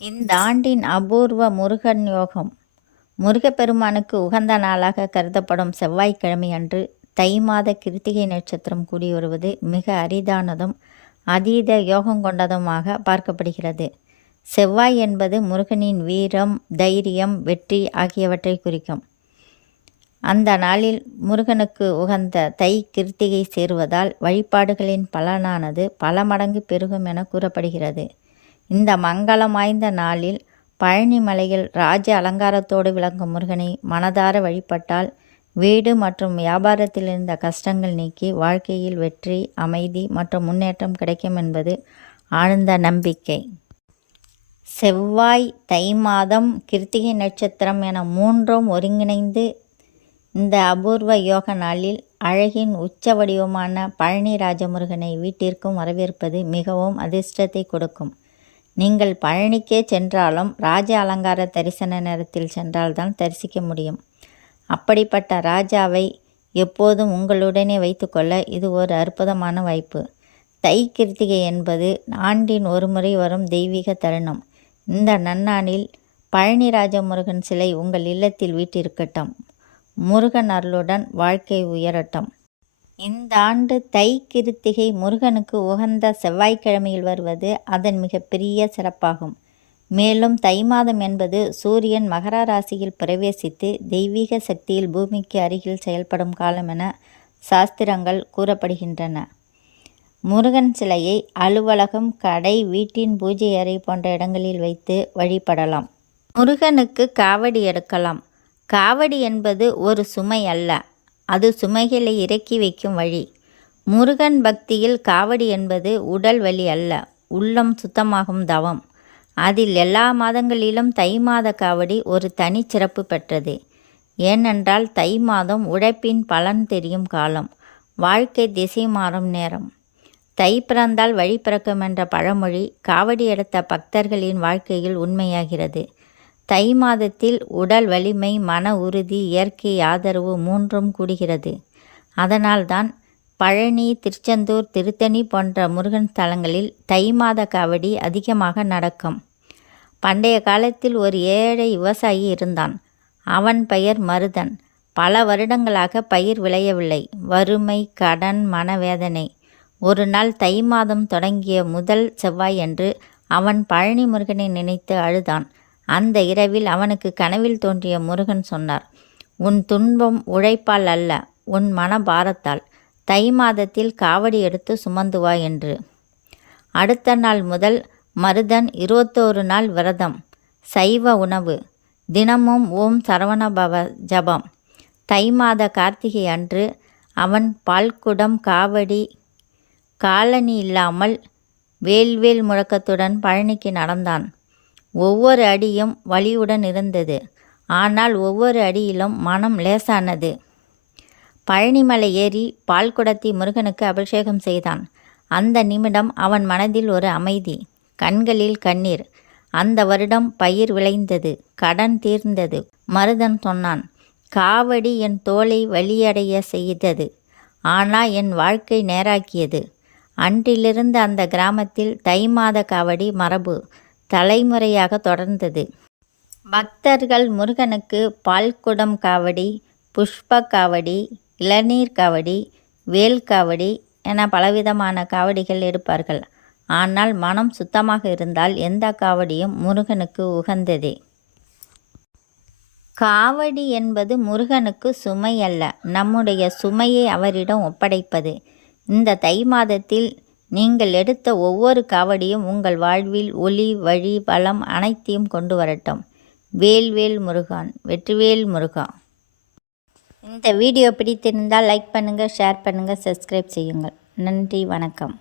இந்த ஆண்டின் அபூர்வ முருகன் யோகம். முருகப்பெருமானுக்கு உகந்த நாளாக கருதப்படும் செவ்வாய்க்கிழமை அன்று தை மாத கிருத்திகை நட்சத்திரம் கூடி வருவது மிக அரிதானதும் அதீத யோகம் கொண்டதுமாக பார்க்கப்படுகிறது. செவ்வாய் என்பது முருகனின் வீரம் தைரியம் வெற்றி ஆகியவற்றை குறிக்கும். அந்த நாளில் முருகனுக்கு உகந்த தை கிருத்திகை சேருவதால் வழிபாடுகளின் பலனானது பல மடங்கு பெருகும் என கூறப்படுகிறது. இந்த மங்களம் வாய்ந்த நாளில் பழனி மலையில் ராஜ அலங்காரத்தோடு விளங்கும் முருகனை மனதார வழிபட்டால் வீடு மற்றும் வியாபாரத்தில் இருந்த கஷ்டங்கள் நீக்கி வாழ்க்கையில் வெற்றி அமைதி மற்றும் முன்னேற்றம் கிடைக்கும் என்பது ஆழ்ந்த நம்பிக்கை. செவ்வாய் தை மாதம் கிருத்திகை நட்சத்திரம் என மூன்றும் ஒருங்கிணைந்து இந்த அபூர்வ யோக நாளில் அழகின் உச்ச வடிவமான பழனி ராஜமுருகனை வீட்டிற்கும் வரவேற்பது மிகவும் அதிர்ஷ்டத்தை கொடுக்கும். நீங்கள் பழனிக்கே சென்றாலும் ராஜ அலங்கார தரிசன நேரத்தில் சென்றால்தான் தரிசிக்க முடியும். அப்படிப்பட்ட ராஜாவை எப்போதும் உங்களுடனே வைத்துக்கொள்ள இது ஒரு அற்புதமான வாய்ப்பு. தை கிருத்திகை என்பது ஆண்டின் ஒரு முறை வரும் தெய்வீக தருணம். இந்த நன்னாளில் பழனிராஜ முருகன் சிலை உங்கள் இல்லத்தில் வீட்டிருக்கட்டும் முருகன் அருளுடன் வாழ்க்கை உயரட்டும். இந்த ஆண்டு தை கிருத்திகை முருகனுக்கு உகந்த செவ்வாய்க்கிழமையில் வருவது அதன் மிகப்பெரிய சிறப்பாகும். மேலும் தை மாதம் என்பது சூரியன் மகர ராசியில் பிரவேசித்து தெய்வீக சக்தியில் பூமிக்கு அருகில் செயல்படும் காலம் என சாஸ்திரங்கள் கூறப்படுகின்றன. முருகன் சிலையை அலுவலகம் கடை வீட்டின் பூஜை அறை போன்ற இடங்களில் வைத்து வழிபடலாம். முருகனுக்கு காவடி எடுக்கலாம். காவடி என்பது ஒரு சுமை அல்ல. அது சுமைகளை இறக்கி வைக்கும் வழி. முருகன் பக்தியில் காவடி என்பது உடல் வலி அல்ல உள்ளம் சுத்தமாகும் தவம். அதில் எல்லா மாதங்களிலும் தை மாத காவடி ஒரு தனிச்சிறப்பு பெற்றது. ஏனென்றால் தை மாதம் உழைப்பின் பலன் தெரியும் காலம் வாழ்க்கை திசை மாறும் நேரம். தை பிறந்தால் வழி பிறக்கும் என்ற பழமொழி காவடி எடுத்த பக்தர்களின் வாழ்க்கையில் உண்மையாகிறது. தை மாதத்தில் உடல் வலிமை மன உறுதி இயற்கை ஆதரவு மூன்றும் கூடுகிறது. அதனால்தான் பழனி திருச்செந்தூர் திருத்தணி போன்ற முருகன் ஸ்தலங்களில் தை மாத காவடி அதிகமாக நடக்கும். பண்டைய காலத்தில் ஒரு ஏழை விவசாயி இருந்தான். அவன் பெயர் மருதன். பல வருடங்களாக பயிர் விளையவில்லை. வறுமை கடன் மனவேதனை. ஒரு நாள் தை மாதம் தொடங்கிய முதல் செவ்வாய் என்று அவன் பழனி முருகனை நினைத்து அழுதான். அந்த இரவில் அவனுக்கு கனவில் தோன்றிய முருகன் சொன்னார் உன் துன்பம் உழைப்பால் அல்ல உன் மன பாரத்தால் தை மாதத்தில் காவடி எடுத்து சுமந்து வா என்று. அடுத்த நாள் முதல் மருதன் இருபத்தோரு நாள் விரதம். சைவ உணவு. தினமும் ஓம் சரவணபவ ஜபம். தை மாத கார்த்திகை அன்று அவன் பால்குடம் காவடி காலனி இல்லாமல் வேல்வேல் முழக்கத்துடன் பழனிக்கு நடந்தான். ஒவ்வொரு அடியும் வலியுடன் இருந்தது. ஆனால் ஒவ்வொரு அடியிலும் மனம் லேசானது. பழனிமலை ஏறி பால் குடத்தி முருகனுக்கு அபிஷேகம் செய்தான். அந்த நிமிடம் அவன் மனதில் ஒரு அமைதி கண்களில் கண்ணீர். அந்த வருடம் பயிர் விளைந்தது கடன் தீர்ந்தது. மருதன் சொன்னான் காவடி என் தோலை வழியடைய செய்தது. ஆனால் என் வாழ்க்கை நேராக்கியது. அன்றிலிருந்து அந்த கிராமத்தில் தை மாத காவடி மரபு. தலைமுறையாக தொடர்ந்தது. பக்தர்கள் முருகனுக்கு பால்குடம் காவடி புஷ்ப காவடி இளநீர் காவடி வேல் காவடி என பலவிதமான காவடிகள் எடுப்பார்கள். ஆனால் மனம் சுத்தமாக இருந்தால் எந்த காவடியும் முருகனுக்கு உகந்ததே. காவடி என்பது முருகனுக்கு சுமை அல்ல. நம்முடைய சுமையை அவரிடம் ஒப்படைப்பது. இந்த தை மாதத்தில் நீங்கள் எடுத்த ஒவ்வொரு காவடியும் உங்கள் வாழ்வில் ஒளி வழி பலம் அனைத்தையும் கொண்டு வரட்டும். வேல்வேல் முருகான் வெற்றிவேல் முருகா. இந்த வீடியோ பிடித்திருந்தால் லைக் பண்ணுங்கள் ஷேர் பண்ணுங்கள் சப்ஸ்கிரைப் செய்யுங்கள். நன்றி வணக்கம்.